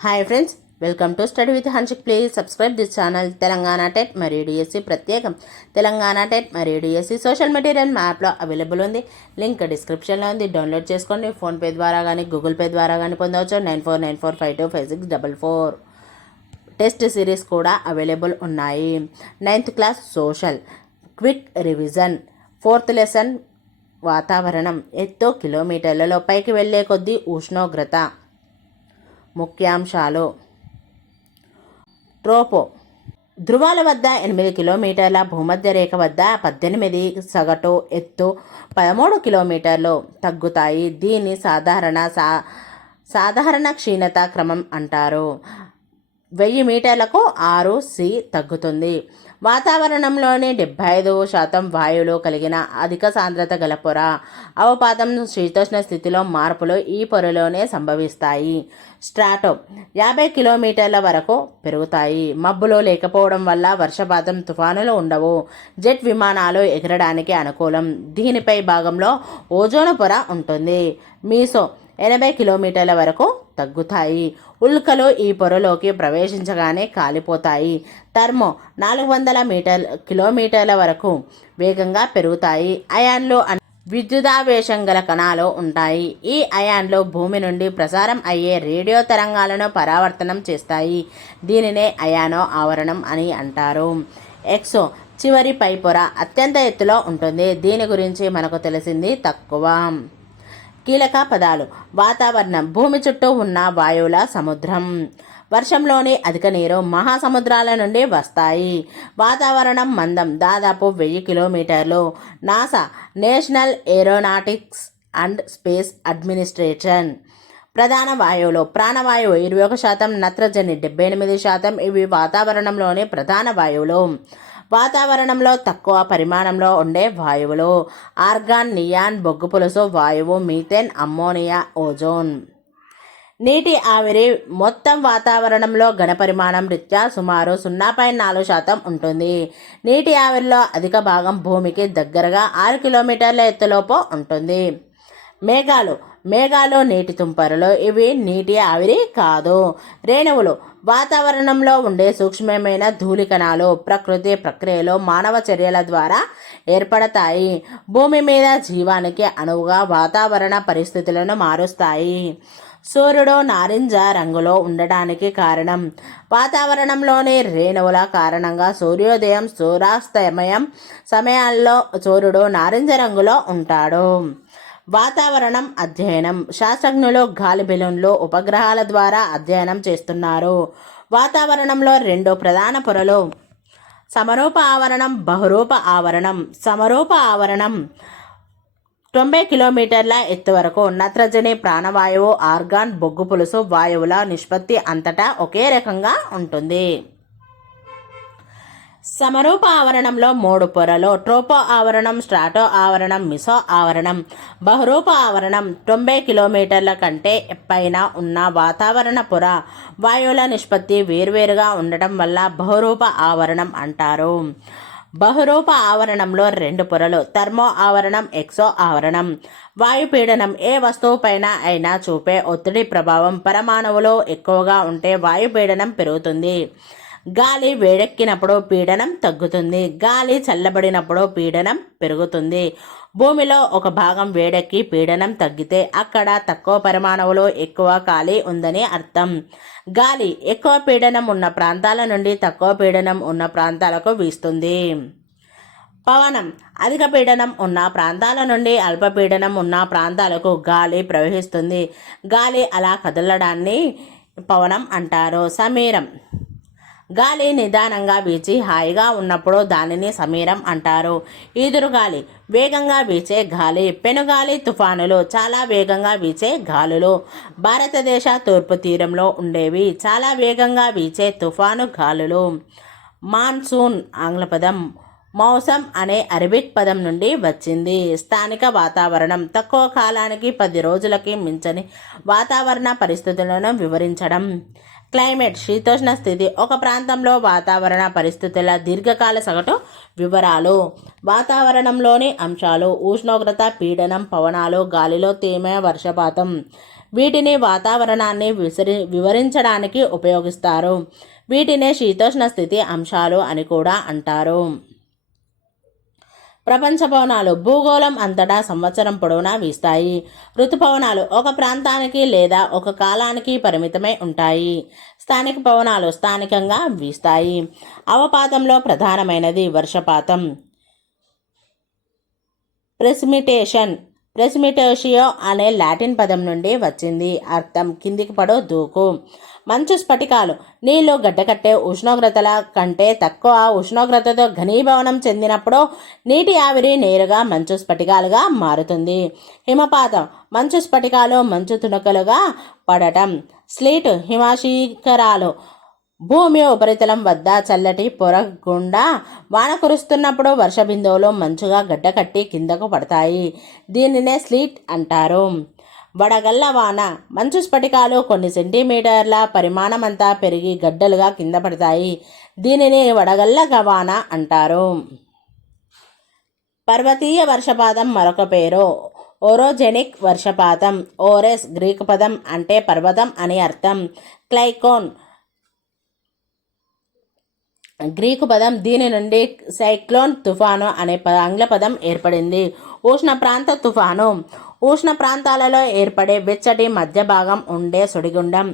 Hi friends, welcome to study with Hanshik. Please subscribe this channel. Telangana TET మరియు DSC ప్రత్యేకం. Telangana TET మరియు DSC social material మ్యాప్లో available ఉంది. Link డిస్క్రిప్షన్లో ఉంది. డౌన్లోడ్ చేసుకోండి. ఫోన్పే ద్వారా కానీ గూగుల్ పే ద్వారా కానీ పొందవచ్చు. 9494525644. టెస్ట్ సిరీస్ కూడా అవైలబుల్ ఉన్నాయి. 9th class social quick revision. 4th lesson వాతావరణం. ఎత్తు కిలోమీటర్లలో, పైకి వెళ్ళే కొద్దీ ఉష్ణోగ్రత. ముఖ్యాంశాలు. ట్రోపో ధృవాల వద్ద 8 కిలోమీటర్ల, భూమధ్య రేఖ వద్ద 18, సగటు ఎత్తు 13 కిలోమీటర్లు తగ్గుతాయి. దీన్ని సాధారణ క్షీణత క్రమం అంటారు. 1000 మీటర్లకు 6C తగ్గుతుంది. వాతావరణంలోని 75% వాయువులు కలిగిన అధిక సాంద్రత గల పొర. అవపాతం శీతోష్ణ స్థితిలో మార్పులు ఈ పొరలోనే సంభవిస్తాయి. స్ట్రాటో 50 కిలోమీటర్ల వరకు పెరుగుతాయి. మబ్బులు లేకపోవడం వల్ల వర్షపాతం, తుఫానులు ఉండవు. జెట్ విమానాలు ఎగరడానికి అనుకూలం. దీనిపై భాగంలో ఓజోను పొర ఉంటుంది. మీసో 80 కిలోమీటర్ల వరకు తగ్గుతాయి. ఉల్కలు ఈ పొరలోకి ప్రవేశించగానే కాలిపోతాయి. టర్మో 400 కిలోమీటర్ల వరకు వేగంగా పెరుగుతాయి. అయాన్లు విద్యుదావేశం గల కణాలు ఉంటాయి. ఈ అయాన్లు భూమి నుండి ప్రసారం అయ్యే రేడియో తరంగాలను పరావర్తనం చేస్తాయి. దీనినే అయానో ఆవరణం అని అంటారు. ఎక్సో చివరి పై పొర అత్యంత ఎత్తులో ఉంటుంది. దీని గురించి మనకు తెలిసింది తక్కువ. కీలక పదాలు. వాతావరణం భూమి చుట్టూ ఉన్న వాయువుల సముద్రం. వర్షంలోని అధిక నీరు మహాసముద్రాల నుండి వస్తాయి. వాతావరణం మందం, దాదాపు 1000 కిలోమీటర్లు. NASA national aeronautics and space administration. ప్రధాన వాయువులు. ప్రాణవాయువు 21%, నత్రజని 78%. ఇవి వాతావరణంలోని ప్రధాన వాయువులు. వాతావరణంలో తక్కువ పరిమాణంలో ఉండే వాయువులు. ఆర్గాన్, నియాన్, బొగ్గు పులుసు వాయువు, మీథేన్, అమ్మోనియా, ఓజోన్. నీటి ఆవిరి మొత్తం వాతావరణంలో ఘనపరిమాణం రీత్యా సుమారు 0.4% ఉంటుంది. నీటి ఆవిరిలో అధిక భాగం భూమికి దగ్గరగా 6 కిలోమీటర్ల ఎత్తులోపు ఉంటుంది. మేఘాలు నీటి తుంపరులు. ఇవి నీటి ఆవిరి కాదు. రేణువులు వాతావరణంలో ఉండే సూక్ష్మమైన ధూళికణాలు. ప్రకృతి ప్రక్రియలో మానవ చర్యల ద్వారా ఏర్పడతాయి. భూమి మీద జీవానికి అనువుగా వాతావరణ పరిస్థితులను మారుస్తాయి. సూర్యుడు నారింజ రంగులో ఉండడానికి కారణం. వాతావరణంలోని రేణువుల కారణంగా సూర్యోదయం, సూర్యాస్తమయం సమయాల్లో సూర్యుడు నారింజ రంగులో ఉంటాడు. వాతావరణం అధ్యయనం. శాస్త్రజ్ఞులు గాలి బెలూన్లు, ఉపగ్రహాల ద్వారా అధ్యయనం చేస్తున్నారు. వాతావరణంలో 2 ప్రధాన పొరలు: సమరూప ఆవరణం, బహురూప ఆవరణం. సమరూప ఆవరణం 90 కిలోమీటర్ల ఎత్తు వరకు. నత్రజని, ప్రాణవాయువు, ఆర్గాన్, బొగ్గు పులుసు వాయువుల నిష్పత్తి అంతటా ఒకే రకంగా ఉంటుంది. సమరూప ఆవరణంలో 3 పొరలు: ట్రోపో ఆవరణం, స్ట్రాటో ఆవరణం, మిసో ఆవరణం. బహురూప ఆవరణం 90 కిలోమీటర్ల కంటే పైన ఉన్న వాతావరణ పొర. వాయువుల నిష్పత్తి వేర్వేరుగా ఉండటం వల్ల బహురూప ఆవరణం అంటారు. బహురూప ఆవరణంలో 2 పొరలు: థర్మో ఆవరణం, ఎక్సో ఆవరణం. వాయుపీడనం ఏ వస్తువుపైన అయినా చూపే ఒత్తిడి ప్రభావం. పరమాణువులు ఎక్కువగా ఉంటే వాయుపీడనం పెరుగుతుంది. గాలి వేడెక్కినప్పుడు పీడనం తగ్గుతుంది. గాలి చల్లబడినప్పుడు పీడనం పెరుగుతుంది. భూమిలో ఒక భాగం వేడెక్కి పీడనం తగ్గితే అక్కడ తక్కువ పరమాణువులు, ఎక్కువ ఖాళీ ఉందని అర్థం. గాలి ఎక్కువ పీడనం ఉన్న ప్రాంతాల నుండి తక్కువ పీడనం ఉన్న ప్రాంతాలకు వీస్తుంది. పవనం అధిక పీడనం ఉన్న ప్రాంతాల నుండి అల్పపీడనం ఉన్న ప్రాంతాలకు గాలి ప్రవహిస్తుంది. గాలి అలా కదలడాన్ని పవనం అంటారు. సమీరం గాలి నిదానంగా వీచి హాయిగా ఉన్నప్పుడు దానిని సమీరం అంటారు. ఈదురుగాలి వేగంగా వీచే గాలి. పెనుగాలి, తుఫానులు చాలా వేగంగా వీచే గాలులు. భారతదేశ తూర్పు తీరంలో ఉండేవి చాలా వేగంగా వీచే తుఫాను గాలులు. మాన్సూన్ ఆంగ్ల పదం మౌసం అనే అరబిక్ పదం నుండి వచ్చింది. స్థానిక వాతావరణం తక్కువ కాలానికి 10 రోజులకి మించని వాతావరణ పరిస్థితులను వివరించడం. క్లైమేట్ శీతోష్ణ స్థితి. ఒక ప్రాంతంలో వాతావరణ పరిస్థితుల దీర్ఘకాల సగటు వివరాలు. వాతావరణంలోని అంశాలు: ఉష్ణోగ్రత, పీడనం, పవనాలు, గాలిలో తేమ, వర్షపాతం. వీటిని వాతావరణాన్ని వివరించడానికి ఉపయోగిస్తారు. వీటినే శీతోష్ణ స్థితి అంశాలు అని కూడా అంటారు. ప్రపంచ పవనాలు భూగోళం అంతటా సంవత్సరం పొడవునా వీస్తాయి. ఋతుపవనాలు ఒక ప్రాంతానికి లేదా ఒక కాలానికి పరిమితమై ఉంటాయి. స్థానిక పవనాలు స్థానికంగా వీస్తాయి. అవపాతంలో ప్రధానమైనది వర్షపాతం. ప్రెసిమిటేషియో అనే లాటిన్ పదం నుండి వచ్చింది. అర్థం కిందికి పడో దూకు. మంచు స్ఫటికాలు నీళ్లు గడ్డకట్టే ఉష్ణోగ్రతల కంటే తక్కువ ఉష్ణోగ్రతతో ఘనీభవనం చెందినప్పుడు నీటి ఆవిరి నేరుగా మంచు స్ఫటికాలుగా మారుతుంది. హిమపాతం మంచు స్ఫటికాలు మంచు తునకలుగా పడటం. స్లీట్ హిమశీకరాలు భూమి ఉపరితలం వద్ద చల్లటి పొర గుండా వాన కురుస్తున్నప్పుడు వర్ష బిందువులు మంచుగా గడ్డకట్టి కిందకు పడతాయి. దీనినే స్లీట్ అంటారు. వడగళ్ల వాన మంచు స్ఫటికాలు కొన్ని సెంటీమీటర్ల పరిమాణమంతా పెరిగి గడ్డలుగా కింద పడతాయి. దీనిని వడగళ్ల వాన అంటారు. పర్వతీయ వర్షపాతం మరొక పేరు ఓరోజెనిక్ వర్షపాతం. ఓరెస్ గ్రీకు పదం అంటే పర్వతం అని అర్థం. క్లైకోన్ గ్రీకు పదం. దీని నుండి సైక్లోన్ తుఫాను అనే ఆంగ్ల పదం ఏర్పడింది. ఉష్ణ ప్రాంత తుఫాను ఉష్ణ ప్రాంతాలలో ఏర్పడే వెచ్చటి మధ్య భాగం ఉండే సుడిగుండం.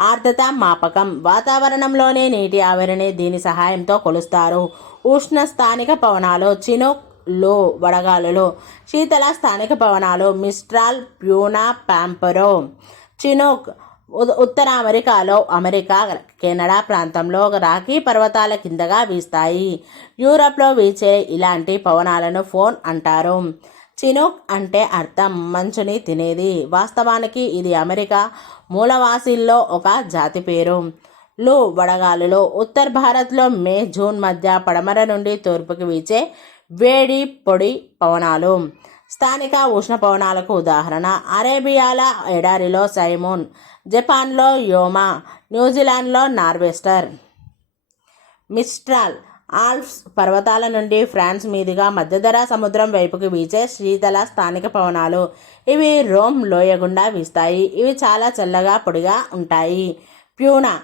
ఆర్ద్రత మాపకం వాతావరణంలోని నీటి ఆవిరిని దీని సహాయంతో కొలుస్తారు. ఉష్ణ స్థానిక పవనాలు చినూక్ లో వడగాలులు. శీతల స్థానిక పవనాలు మిస్ట్రాల్, ప్యూనా, పాంపెరో. చినూక్ ఉత్తర అమెరికాలో అమెరికా, కెనడా ప్రాంతంలో రాకీ పర్వతాల కిందగా వీస్తాయి. యూరప్లో వీచే ఇలాంటి పవనాలను ఫోన్ అంటారు. చినూక్ అంటే అర్థం మంచుని తినేది. వాస్తవానికి ఇది అమెరికా మూలవాసీల్లో ఒక జాతి పేరు. లు వడగాలులు ఉత్తర భారత్లో మే, జూన్ మధ్య పడమర నుండి తూర్పుకి వీచే వేడి పొడి పవనాలు. స్థానిక ఉష్ణ పవనాలకు ఉదాహరణ అరేబియాల ఎడారిలో సైమోన్, జపాన్లో యోమా, న్యూజిలాండ్లో నార్వెస్టర్. మిస్ట్రాల్ ఆల్ప్స్ పర్వతాల నుండి ఫ్రాన్స్ మీదుగా మధ్యధరా సముద్రం వైపుకి వీచే శీతల స్థానిక పవనాలు. ఇవి రోమ్ లోయ గుండా వీస్తాయి. ఇవి చాలా చల్లగా పొడిగా ఉంటాయి. ప్యూనా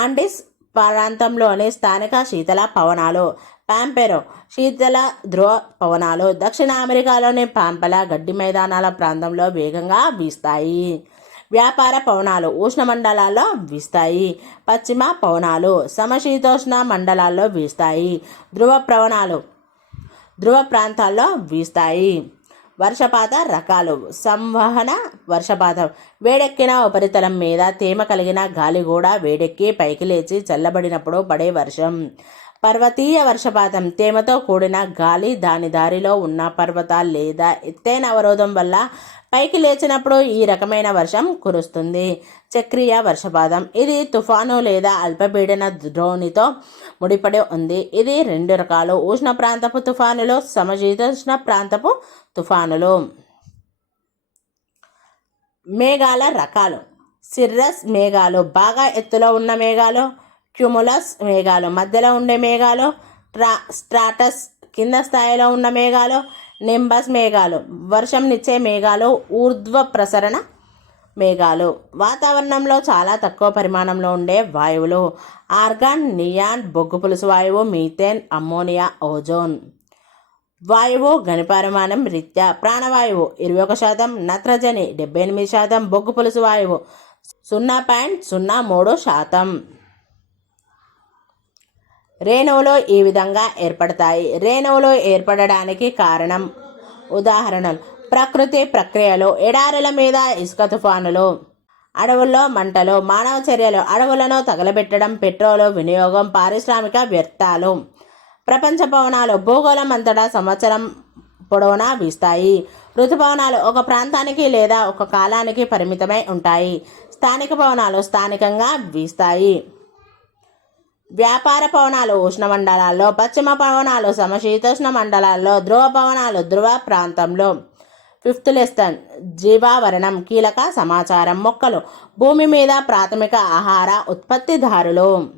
ఆండిస్ ప్రాంతంలోని స్థానిక శీతల పవనాలు. పాంపెరో శీతల ధ్రువ పవనాలు. దక్షిణ అమెరికాలోని పాంపల గడ్డి మైదానాల ప్రాంతంలో వేగంగా వీస్తాయి. వ్యాపార పవనాలు ఉష్ణమండలాల్లో వీస్తాయి. పశ్చిమ పవనాలు సమశీతోష్ణ మండలాల్లో వీస్తాయి. ధ్రువ పవనాలు ధ్రువ ప్రాంతాల్లో వీస్తాయి. వర్షపాత రకాలు. సంవహన వర్షపాతం వేడెక్కిన ఉపరితలం మీద తేమ కలిగిన గాలి కూడా వేడెక్కి పైకి లేచి చల్లబడినప్పుడు పడే వర్షం. పర్వతీయ వర్షపాతం తేమతో కూడిన గాలి దాని దారిలో ఉన్న పర్వతాలు లేదా ఎత్తైన అవరోధం వల్ల పైకి లేచినప్పుడు ఈ రకమైన వర్షం కురుస్తుంది. చక్రీయ వర్షపాతం ఇది తుఫాను లేదా అల్పపీడన ద్రోణితో ముడిపడి ఉంది. ఇది రెండు రకాలు: ఉష్ణ ప్రాంతపు తుఫానులు, సమశీతోష్ణ ప్రాంతపు తుఫానులు. మేఘాల రకాలు. సిర్రస్ మేఘాలు బాగా ఎత్తులో ఉన్న మేఘాలు. క్యుములస్ మేఘాలు మధ్యలో ఉండే మేఘాలు. స్ట్రాటస్ కింద స్థాయిలో ఉన్న మేఘాలు. నింబస్ మేఘాలు వర్షంనిచ్చే మేఘాలు. ఊర్ధ్వ ప్రసరణ మేఘాలు వాతావరణంలో చాలా తక్కువ పరిమాణంలో ఉండే వాయువులు. ఆర్గాన్, నియాన్, బొగ్గు పులుసు వాయువు, మీథేన్, అమ్మోనియా, ఓజోన్. వాయువు ఘనపరిమాణం రీత్యా ప్రాణవాయువు 21%, నత్రజని 78%, బొగ్గు పులుసు వాయువు 0.03%. రేణువులు ఈ విధంగా ఏర్పడతాయి. రేణువులు ఏర్పడడానికి కారణం ఉదాహరణలు: ప్రకృతి ప్రక్రియలు, ఎడారుల మీద ఇసుక తుఫానులు, అడవుల్లో మంటలు, మానవ చర్యలు, అడవులను తగలబెట్టడం, పెట్రోలు వినియోగం, పారిశ్రామిక వ్యర్థాలు. ప్రపంచ పవనాలు భూగోళం అంతటా సంవత్సరం పొడవునా వీస్తాయి. ఋతుపవనాలు ఒక ప్రాంతానికి లేదా ఒక కాలానికి పరిమితమై ఉంటాయి. స్థానిక పవనాలు స్థానికంగా వీస్తాయి. వ్యాపార పవనాలు ఉష్ణమండలాల్లో, పశ్చిమ పవనాలు సమశీతోష్ణ మండలాల్లో, ధ్రువ పవనాలు ధ్రువ ప్రాంతంలో. ఫిఫ్త్ లెసన్ జీవావరణం కీలక సమాచారం. మొక్కలు భూమి మీద ప్రాథమిక ఆహార ఉత్పత్తిదారులు.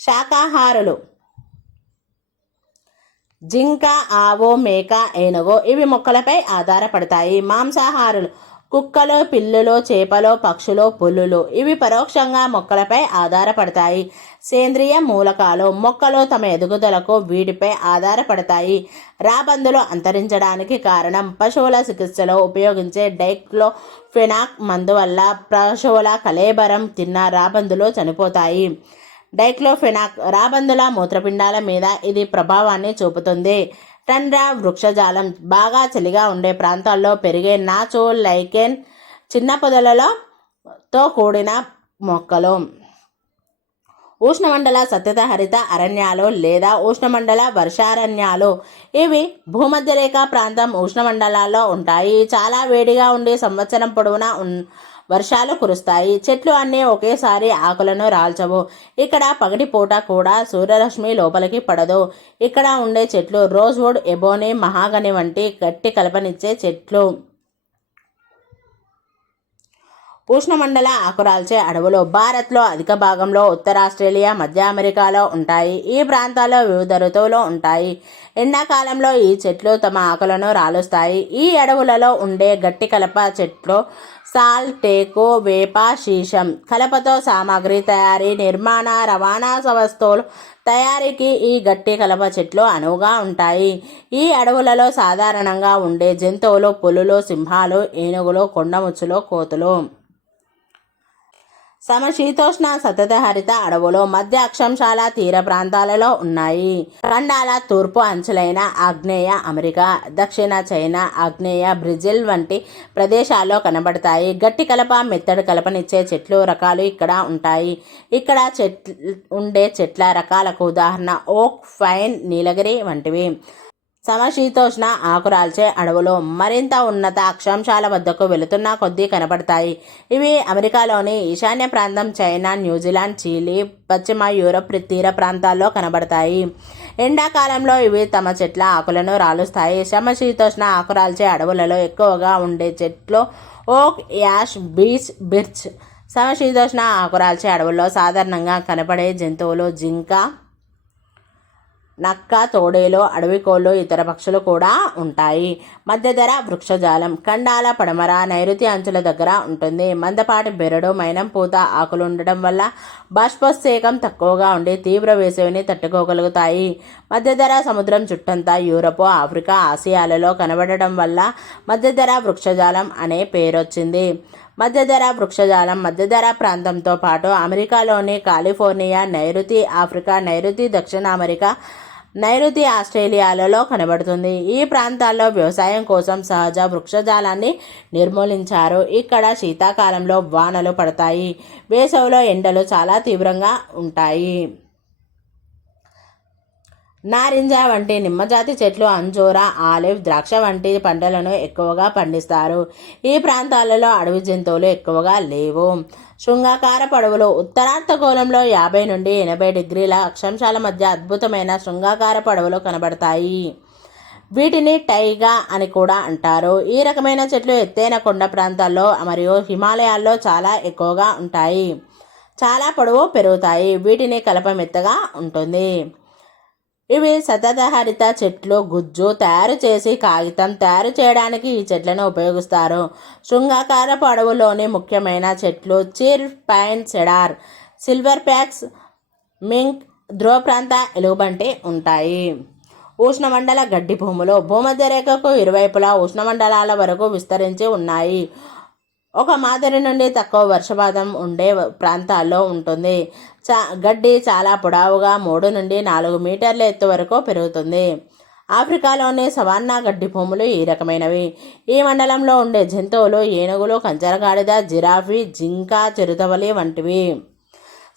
శాకాహారులు జింక, ఆవు, మేక, ఏనుగు ఇవి మొక్కలపై ఆధారపడతాయి. మాంసాహారులు కుక్కలు, పిల్లులు, చేపలు, పక్షులు, పులులు ఇవి పరోక్షంగా మొక్కలపై ఆధారపడతాయి. సేంద్రియ మూలకాలు మొక్కలు తమ ఎదుగుదలకు వీటిపై ఆధారపడతాయి. రాబందులు అంతరించడానికి కారణం పశువుల చికిత్సలో ఉపయోగించే డైక్లోఫెనాక్ మందు వల్ల పశువుల కళేబరం తిన్న రాబందులు చనిపోతాయి. డైక్లోఫెనాక్ రాబందుల మూత్రపిండాల మీద ఇది ప్రభావాన్ని చూపుతుంది. టండ్రా వృక్షజాలం బాగా చలిగా ఉండే ప్రాంతాల్లో పెరిగే నాచు, లైకెన్, చిన్న పొదలతో కూడిన మొక్కలు. ఉష్ణమండల సతతహరిత అరణ్యాలు లేదా ఉష్ణమండల వర్షారణ్యాలు ఇవి భూమధ్యరేఖ ప్రాంతం ఉష్ణమండలాల్లో ఉంటాయి. చాలా వేడిగా ఉండి సంవత్సరం పొడవునా వర్షాలు కురుస్తాయి. చెట్లు అన్నీ ఒకేసారి ఆకులను రాల్చవు. ఇక్కడ పగటిపూట కూడా సూర్యరశ్మి లోపలికి పడదు. ఇక్కడ ఉండే చెట్లు రోజ్వుడ్, ఎబోనీ, మహాగని వంటి గట్టి కలపనిచ్చే చెట్లు. ఉష్ణమండల ఆకురాల్చే అడవులు భారత్లో అధిక భాగంలో ఉత్తర ఆస్ట్రేలియా, మధ్య అమెరికాలో ఉంటాయి. ఈ ప్రాంతాల్లో వివిధ ఋతువులు ఉంటాయి. ఎండాకాలంలో ఈ చెట్లు తమ ఆకులను రాలుస్తాయి. ఈ అడవులలో ఉండే గట్టి కలప చెట్లు సాల్, టేకు, వేప, శీషం. కలపతో సామాగ్రి తయారీ, నిర్మాణ, రవాణా వస్తువులు తయారీకి ఈ గట్టి కలప చెట్లు అనువుగా ఉంటాయి. ఈ అడవులలో సాధారణంగా ఉండే జంతువులు పులులు, సింహాలు, ఏనుగులు, కొండముచ్చులు, కోతులు. సమశీతోష్ణ సతతహరిత అడవులు మధ్య అక్షాంశాల తీర ప్రాంతాలలో ఉన్నాయి. ఖండాల తూర్పు అంచులైన ఆగ్నేయ అమెరికా, దక్షిణ చైనా, ఆగ్నేయ బ్రెజిల్ వంటి ప్రదేశాల్లో కనబడతాయి. గట్టి కలప, మెత్తడి కలపనిచ్చే చెట్లు రకాలు ఇక్కడ ఉంటాయి. ఇక్కడ ఉండే చెట్ల రకాలకు ఉదాహరణ ఓక్, పైన్, నీలగిరి వంటివి. సమశీతోష్ణ ఆకురాల్చే అడవులు మరింత ఉన్నత అక్షాంశాల వద్దకు వెళుతున్న కొద్దీ కనబడతాయి. ఇవి అమెరికాలోని ఈశాన్య ప్రాంతం, చైనా, న్యూజిలాండ్, చిలీ, పశ్చిమ యూరప్ తీర ప్రాంతాల్లో కనబడతాయి. ఎండాకాలంలో ఇవి తమ చెట్ల ఆకులను రాలుస్తాయి. సమశీతోష్ణ ఆకురాల్చే అడవులలో ఎక్కువగా ఉండే చెట్లు ఓక్, యాష్, బీచ్, బిర్చ్. సమశీతోష్ణ ఆకురాల్చే అడవుల్లో సాధారణంగా కనపడే జంతువులు జింక, నక్క, తోడేలు, అడవి కోళ్ళు, ఇతర పక్షులు కూడా ఉంటాయి. మధ్యధర వృక్షజాలం ఖండాల పడమర, నైరుతి అంచుల దగ్గర ఉంటుంది. మందపాటి బెరడు, మైనం పూత ఆకులు ఉండడం వల్ల బాష్పోత్సేకం తక్కువగా ఉండి తీవ్ర వేసవిని తట్టుకోగలుగుతాయి. మధ్యధర సముద్రం చుట్టంతా యూరప్, ఆఫ్రికా, ఆసియాలలో కనబడడం వల్ల మధ్యధర వృక్షజాలం అనే పేరొచ్చింది. మధ్యధర వృక్షజాలం మధ్యధర ప్రాంతంతో పాటు అమెరికాలోని కాలిఫోర్నియా, నైరుతి ఆఫ్రికా, నైరుతి దక్షిణ అమెరికా, నైరుతి ఆస్ట్రేలియాలలో కనబడుతుంది. ఈ ప్రాంతాల్లో వ్యవసాయం కోసం సహజ వృక్షజాలాన్ని నిర్మూలించారు. ఇక్కడ శీతాకాలంలో వానలు పడతాయి. వేసవిలో ఎండలు చాలా తీవ్రంగా ఉంటాయి. నారింజ వంటి నిమ్మజాతి చెట్లు, అంజూర, ఆలివ్, ద్రాక్ష వంటి పంటలను ఎక్కువగా పండిస్తారు. ఈ ప్రాంతాలలో అడవి జంతువులు ఎక్కువగా లేవు. శృంగాకార అడవులు ఉత్తరార్ధగోళంలో 50 నుండి 80 డిగ్రీల అక్షాంశాల మధ్య అద్భుతమైన శృంగాకార అడవులు కనబడతాయి. వీటిని టైగా అని కూడా అంటారు. ఈ రకమైన చెట్లు ఎత్తైన కొండ ప్రాంతాల్లో మరియు హిమాలయాల్లో చాలా ఎక్కువగా ఉంటాయి. చాలా పొడవు పెరుగుతాయి. వీటిని కలప మెత్తగా ఉంటుంది. ఇవి సతతహరిత చెట్లు. గుజ్జు తయారు చేసి కాగితం తయారు చేయడానికి ఈ చెట్లను ఉపయోగిస్తారు. శృంగాకార అడవుల్లోని ముఖ్యమైన చెట్లు chir, pine, cedar, silver fox, mink, ధ్రువ ప్రాంత ఎలుగుబంటి ఉంటాయి. ఉష్ణమండల గడ్డి భూములు భూమధ్యరేఖకు ఇరువైపులా ఉష్ణమండలాల వరకు విస్తరించి ఉన్నాయి. ఒక మాదిరి నుండి తక్కువ వర్షపాతం ఉండే ప్రాంతాల్లో ఉంటుంది. గడ్డి చాలా పొడవుగా 3 నుండి 4 మీటర్ల ఎత్తు వరకు పెరుగుతుంది. ఆఫ్రికాలోని సవాన్నా గడ్డి భూములు ఈ రకమైనవి. ఈ మండలంలో ఉండే జంతువులు ఏనుగులు, కంచరగాడిద, జిరాఫీ, జింక, చిరుతవలి వంటివి.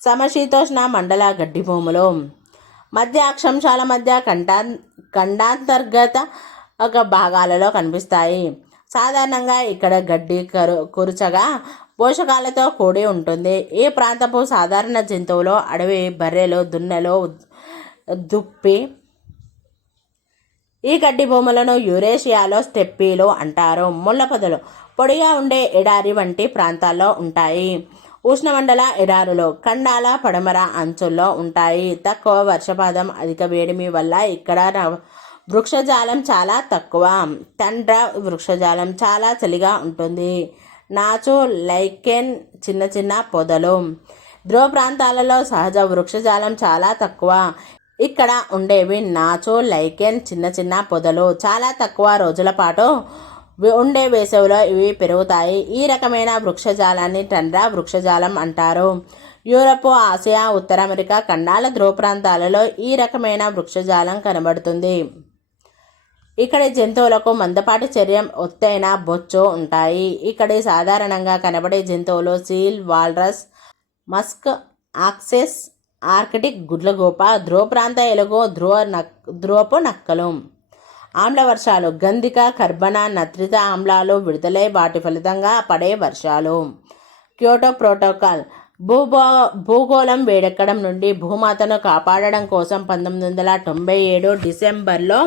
సమశీతోష్ణ మండల గడ్డి భూములు మధ్య అక్షాంశాల మధ్య ఖండాంతర్గత భాగాలలో కనిపిస్తాయి. సాధారణంగా ఇక్కడ గడ్డి కురుచగా పోషకాలతో కూడి ఉంటుంది. ఈ ప్రాంతపు సాధారణ జంతువులు అడవి బర్రెలు, దున్నెలు, దుప్పి. ఈ గడ్డి భూములను యురేషియాలో స్టెప్పీలు అంటారు. ముళ్ళ పొదలు పొడిగా ఉండే ఎడారి వంటి ప్రాంతాల్లో ఉంటాయి. ఉష్ణమండల ఎడారులు ఖండాల పడమర అంచుల్లో ఉంటాయి. తక్కువ వర్షపాతం, అధిక వేడిమి వల్ల ఇక్కడ వృక్షజాలం చాలా తక్కువ. టండ్రా వృక్షజాలం చాలా చలిగా ఉంటుంది. నాచో లైకెన్ చిన్న చిన్న పొదలు. ధ్రువ ప్రాంతాలలో సహజ వృక్షజాలం చాలా తక్కువ. ఇక్కడ ఉండేవి నాచో లైకెన్ చిన్న చిన్న పొదలు. చాలా తక్కువ రోజుల పాటు ఉండే వేసవిలో ఇవి పెరుగుతాయి. ఈ రకమైన వృక్షజాలాన్ని టండ్రా వృక్షజాలం అంటారు. యూరప్, ఆసియా, ఉత్తర అమెరికా ఖండాల ధ్రువ ప్రాంతాలలో ఈ రకమైన వృక్షజాలం కనబడుతుంది. ఇక్కడి జంతువులకు మందపాటి చర్యం, ఒత్తైన బొచ్చు ఉంటాయి. ఇక్కడి సాధారణంగా కనబడే జంతువులు seal, walrus, musk, oxes, Arctic గుడ్లగూప, ధ్రువ ప్రాంత ఎలుగు, ధ్రువపు నక్కలు. ఆమ్ల వర్షాలు. గంధిక, కర్బన, నత్రిత ఆమ్లాలు విడుదలై వాటి ఫలితంగా పడే వర్షాలు. Kyoto protocol. భూగోళం వేడెక్కడం నుండి భూమాతను కాపాడడం కోసం 1997 డిసెంబర్లో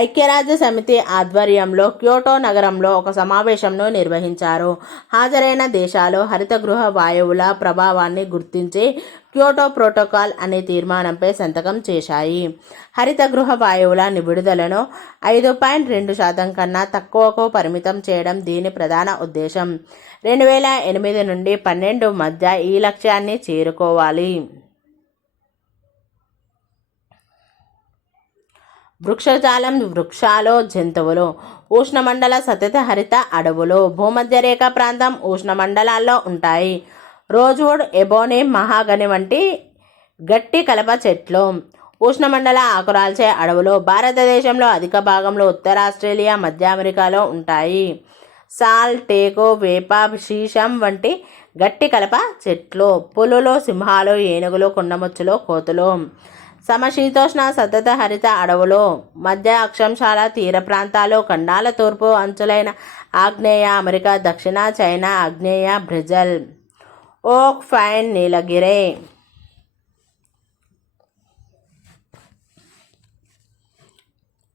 ఐక్యరాజ్య సమితి ఆధ్వర్యంలో క్యోటో నగరంలో ఒక సమావేశంను నిర్వహించారు. హాజరైన దేశాలు హరితగృహ వాయువుల ప్రభావాన్ని గుర్తించి క్యోటో ప్రోటోకాల్ అనే తీర్మానంపై సంతకం చేశాయి. హరితగృహ వాయువుల విడుదలను 5.2% కన్నా తక్కువకు పరిమితం చేయడం దీని ప్రధాన ఉద్దేశం. 2008 నుండి 12 మధ్య ఈ లక్ష్యాన్ని చేరుకోవాలి. వృక్షజాలం. వృక్షాలు, జంతువులు. ఉష్ణమండల సతత హరిత అడవులు. భూమధ్యరేఖ ప్రాంతం ఉష్ణమండలాల్లో ఉంటాయి. రోజ్వుడ్, ఎబోనీ, మహాగని వంటి గట్టి కలప చెట్లు. ఉష్ణమండల ఆకురాల్చే అడవులు. భారతదేశంలో అధిక భాగంలో ఉత్తర ఆస్ట్రేలియా, మధ్య అమెరికాలో ఉంటాయి. సాల్, టేకు, వేప, శీషం వంటి గట్టి కలప చెట్లు. పులులు, సింహాలు, ఏనుగులు, కొండముచ్చులు, కోతులు. సమశీతోష్ణ సతత హరిత అడవులు. మధ్య అక్షాంశాల తీర ప్రాంతాలు. ఖండాల తూర్పు అంచులైన ఆగ్నేయ అమెరికా, దక్షిణ చైనా, ఆగ్నేయ బ్రెజిల్, ఓక్, ఫైన్, నీలగిరి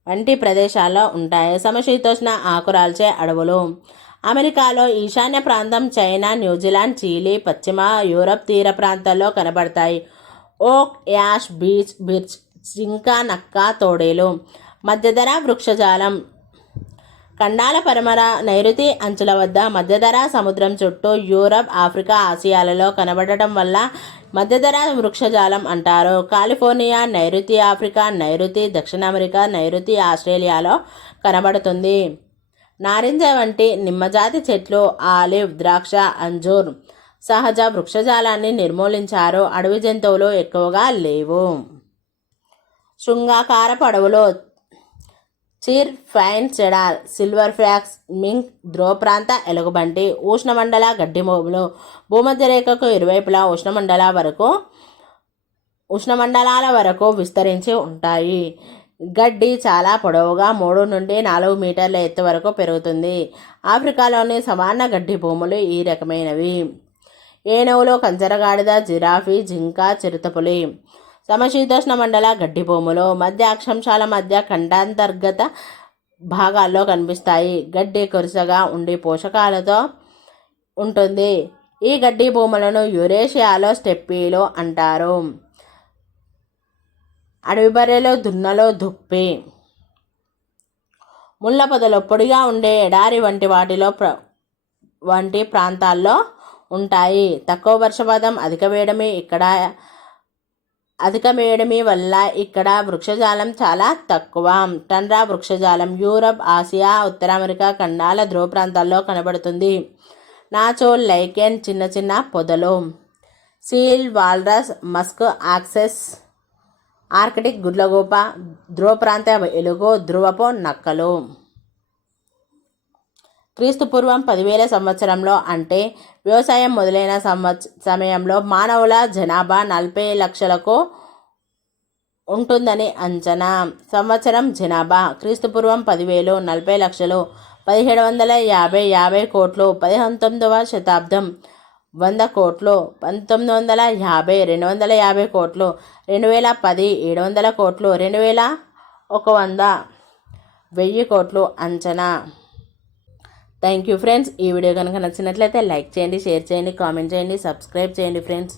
వంటి ప్రదేశాల్లో ఉంటాయి. సమశీతోష్ణ ఆకురాల్చే అడవులు. అమెరికాలో ఈశాన్య ప్రాంతం, చైనా, న్యూజిలాండ్, చిలీ, పశ్చిమ యూరప్ తీర ప్రాంతాల్లో కనబడతాయి. ఓక్, యాష్, బిర్చ్, జింక, నక్క, తోడేలు. మధ్యధరా వృక్షజాలం. ఖండాల పరమర నైరుతి అంచుల వద్ద మధ్యధరా సముద్రం చుట్టూ యూరప్, ఆఫ్రికా, ఆసియాలలో కనబడటం వల్ల మధ్యధరా వృక్షజాలం అంటారు. కాలిఫోర్నియా, నైరుతి ఆఫ్రికా, నైరుతి దక్షిణ అమెరికా, నైరుతి ఆస్ట్రేలియాలో కనబడుతుంది. నారింజ వంటి నిమ్మజాతి చెట్లు, ఆలివ్, ద్రాక్ష, అంజూర్. సహజ వృక్షజాలాన్ని నిర్మూలించారు. అడవి జంతువులు ఎక్కువగా లేవు. శృంగాకార అడవులు. Chir, pine, cedar, silver fox, mink, ధ్రువ ప్రాంత ఎలుగుబంటి. ఉష్ణమండల గడ్డి భూములు. భూమధ్యరేఖకు ఇరువైపులా ఉష్ణమండలాల వరకు విస్తరించి ఉంటాయి. గడ్డి చాలా పొడవుగా 3 నుండి 4 మీటర్ల ఎత్తు వరకు పెరుగుతుంది. ఆఫ్రికాలోని సవాన్న గడ్డి భూములు ఈ రకమైనవి. ఏనుగులు, కంచరగాడిద, జిరాఫీ, జింక, చిరుతపులి. సమశీతోష్ణ మండల గడ్డి భూములు. మధ్య అక్షాంశాల మధ్య ఖండాంతర్గత భాగాల్లో కనిపిస్తాయి. గడ్డి కొరుసగా ఉండి పోషకాలతో ఉంటుంది. ఈ గడ్డి భూములను యురేషియాలో స్టెప్పీలు అంటారు. అడవి బర్రెలు, దున్నలు, దుప్పి. ముళ్ళ పొదలు. పొడిగా ఉండే ఎడారి వంటి ప్రాంతాల్లో ఉంటాయి. తక్కువ వర్షపాతం, అధిక వేడిమి వల్ల ఇక్కడ వృక్షజాలం చాలా తక్కువ. టండ్రా వృక్షజాలం. యూరప్, ఆసియా, ఉత్తర అమెరికా ఖండాల ధ్రువ ప్రాంతాల్లో కనబడుతుంది. నాచో లైకెన్ చిన్న చిన్న పొదలు. Seal, walrus, musk, oxes, Arctic గుడ్లగూప, ధ్రువ ప్రాంత ఎలుగు, ధ్రువపు నక్కలు. క్రీస్తుపూర్వం 10,000 సంవత్సరంలో అంటే వ్యవసాయం మొదలైన సమయంలో మానవుల జనాభా 40 లక్షలకు ఉంటుందని అంచనా. సంవత్సరం జనాభా. క్రీస్తుపూర్వం 10,000, 40 లక్షలు. 1750 50 కోట్లు. 19వ శతాబ్దం 100 కోట్లు. 1950 250 కోట్లు. 2010 700 కోట్లు. 2100 1000 కోట్లు అంచనా. Thank you friends. ఈ వీడియో కనుక నచ్చినట్లయితే లైక్ చేయండి, షేర్ చేయండి, కామెంట్ చేయండి, సబ్స్క్రైబ్ చేయండి ఫ్రెండ్స్.